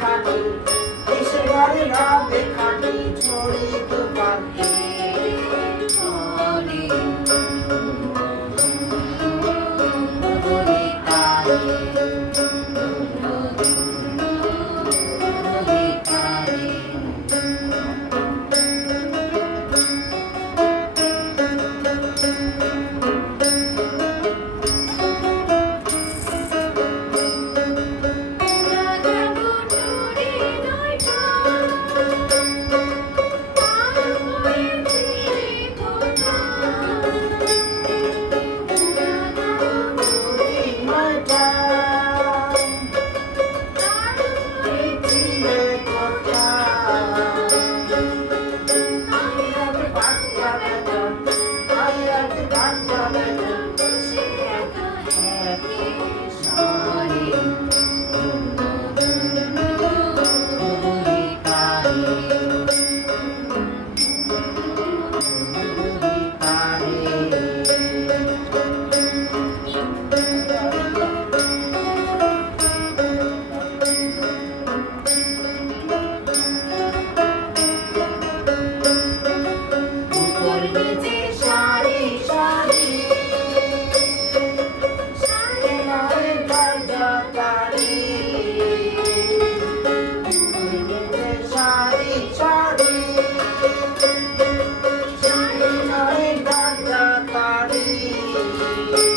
খাটি দেশে ঘরে রবে খাটি ছড়িয়ে Música